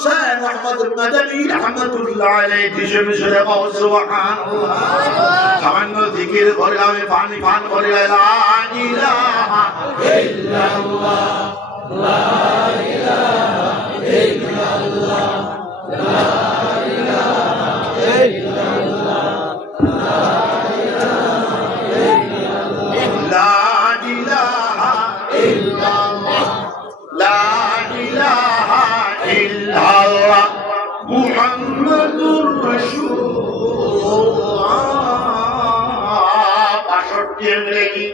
হুসাইন আহমদ মাদানী রাহমাতুল্লাহ আলাইহি জমিসরে কও সুবহানাল্লাহ সামান্য জিকির করে আমি পানি পান করে লা ইলাহা ইল্লাল্লাহ লা ইলাহা ইল্লাল্লাহ লা ইলাহা ইল্লাল্লাহ লা ইলাহা ইল্লাল্লাহ লা ইলাহা ইল্লাল্লাহ মুহাম্মাদুর রাসূলুল্লাহ ৬২ ইংরেজি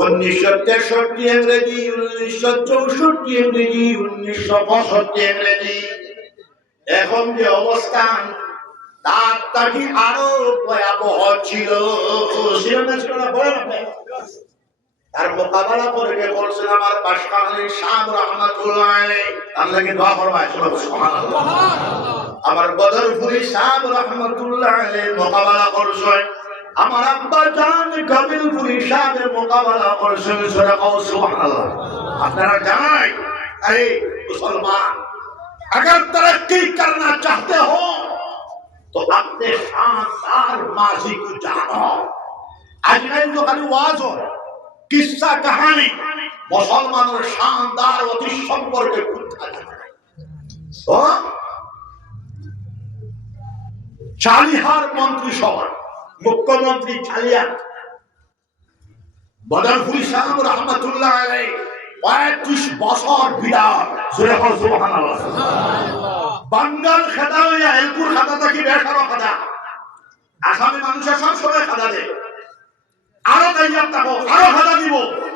1963 ইংরেজি 1964 ইংরেজি 1965 ইংরেজি এখন যে অবস্থান তার থেকে আরো ভয়াবহ ছিল তার মোকাবেলা করে বলছেন আমার বাশকারী শাহ রহমাতুল্লাহ আলাইহি আল্লাহকে দোয়া করবাই সুবহানাল্লাহ আমার বদরপুরি শাহ রহমাতুল্লাহ আলাইহি মোকাবেলা করছেন আমার আব্বা জান কাবিলপুরি শাহের মোকাবেলা করছেন সুবহানাল্লাহ আপনারা জানেন আরে মুসলমান अगर तरक्की करना चाहते हो तो अपने शानदार माजी को जानो आज नहीं तो खाली वाज हो किस्सा कहानी मुसलमानों शानदार अति সম্পর্কে কথা জানে তো চালিহার মন্ত্রী সভা মুখ্যমন্ত্রী চালিয়া বদরপুরি সাহেব রহমাতুল্লাহ আলাইহি 35 বছর বিদায় সুরে সুবহানাল্লাহ বাঙ্গাল খাদা হইয়া এলপুর খাদাটা কি বেকারো খাদা আসামি মানুষের সব সময় খাদা দেয় আরো তাইয়াব থাকো আরো খাদা দিব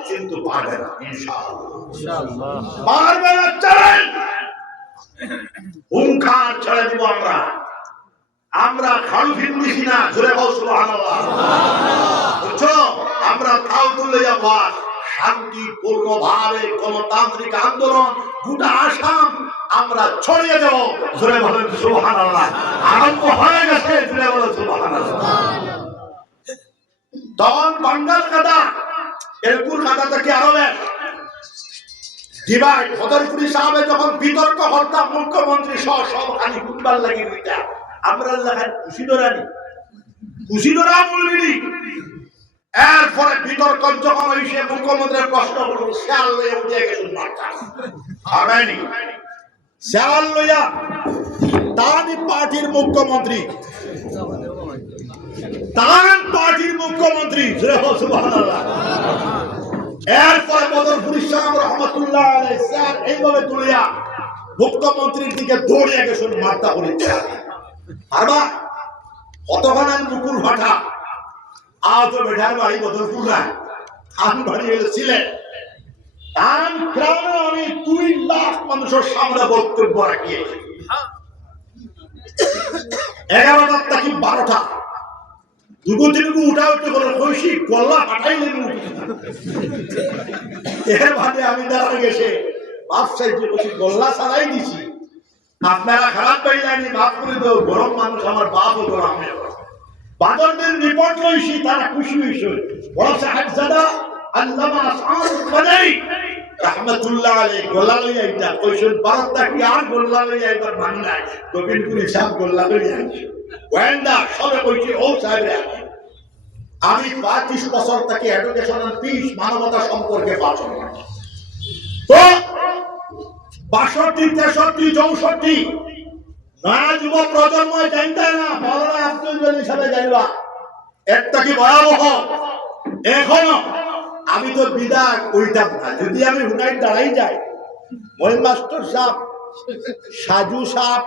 কিন্তু পারবে না ইনশাআল্লাহ পারবে না চলেন হুঙ্কার ছেড়ে দিব আমরা খালু ফিন্দিছি না সুরে সুবহানাল্লাহ বুঝছো আমরা খাল তুলে যাব শান্তিপূর্ণ ভাবে গণতান্ত্রিক আন্দোলন গোটা আসাম আমরা ছড়িয়ে দেব জোরে বলেন সুবহানাল্লাহ আরম্ভ হয়ে গেছে জোরে বলেন সুবহানাল্লাহ তখন বাঙ্গাল কাদা এলপুর কাদা থেকে আরো এক ডিভাইড বদরপুরি সাহেব যখন বিতর্ক হরতাম মুখ্যমন্ত্রী সহ সব খালি ফুটবল লাগিয়ে দিতা আমরা লাগান খুশি ধরা বলবি এরপরে বিতর্ক যখন হইছে মুখ্যমন্ত্রীর প্রশ্ন করল শেয়াল লইয়া উঠে গেছেন মাথা হবেনি শেয়াল লইয়া তানি পার্টির মুখ্যমন্ত্রী সুবহানাল্লাহ এরপরে বদরপুরি সাহেব রহমাতুল্লাহ আলাইহি স্যার এইভাবে তুলিয়া মুখ্যমন্ত্রীর দিকে দৌড়িয়া গেছেন মাথা করিতে আবা কতখানা মুকুল ভাটা আজ বেটার বাড়ি বদরপুর না আমি বাড়ি এসেছিলেন তার গ্রামে আমি 2 লাখ মানুষের সামনে বক্তব্য রাখিয়েছি 11টা থেকে 12টা দুগো তিনগো উঠা উঠে করে কইছি গলা ফাটাই নেব এর ভাবে আমি দাঁড়া গেছে বাপ সাইজে কইছি গলা ছাড়াই দিছি আপনারা খারাপ পাইলেনি বাপ করে দাও গরম মানুষ আমার বাপ ও গরম আমি বাদরদের রিপোর্ট লইছি তারা খুশি হইছে বড় সাহেবজাদা আল্লামা আসাদ বানাই রাহমাতুল্লাহ আলাইহি গোল্লা লইয়া আইতা কইছেন ভারতটা কি আর গোল্লা লইয়া আইবার মান নাই গোবিন্দপুরি সাহেব গোল্লা লইয়া আইছে ওয়েন্ডা সবে কইছে ও সাহেব আমি 25 বছর থেকে এডুকেশনাল পিস মানবতা সম্পর্কে ভাষণ তো 62 63 64 নয়া যুব প্রজন্ম জানতে না মাওলানা আব্দুল জলিল হিসাবে জানবা একটা কি ভয়াবহ এখনো আমি তো বিদায় কইতাম না যদি আমি হুনাই দাঁড়াই যাই মই মাস্টার সাহেব সাজু সাহেব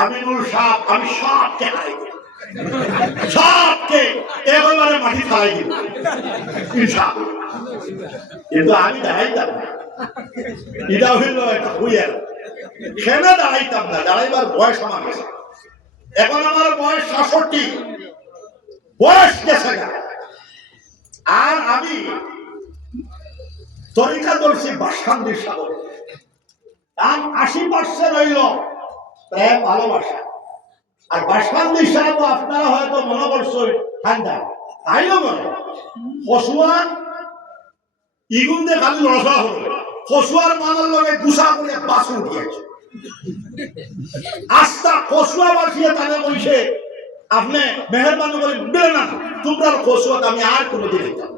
আমিনুল সাহেব আমি সবকে হারাই সবকে একেবারে মাটি ফেলাই দিব ইনশাআল্লাহ কিন্তু আমি দাঁড়াইতাম না এটা হইল একটা হুইয়ার খেলে দাঁড়াইতাম না দাঁড়াইবার বয়স আমার গেছে এখন আমার বয়স ৬৭ বয়স গেছে আর আমি তরিকা দর্শী বাসখান্দির সাগর আর ৮০% হইল প্রেম ভালোবাসা আর বাসখান্দির সাহেব আপনারা হয়তো মনে করছেন ঠান্ডা তাইও মনে ফসুয়ার ইগুন দিয়ে খালি লড়া হলো ফসুয়ার মানের লগে গুছা করে বাসু উঠিয়েছে আস্তা কসুয়া বাসিয়ে তাদের বলছে আপনি মেহরবানি করে দিলেন না তোমরা কসুয়া আমি আর কোনোদিন দিতাম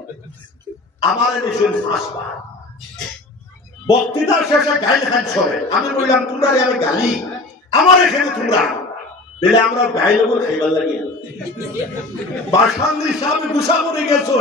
আমার দেশে হাসবা বক্তৃতার শেষে গাইল খান ছড়ে আমি বললাম তোমরা আমি গালি আমার এখানে তোমরা বেলে আমরা গাইল বলে খাইবার লাগিয়ে বাসান্দি সাহেব গুসা করে গেছো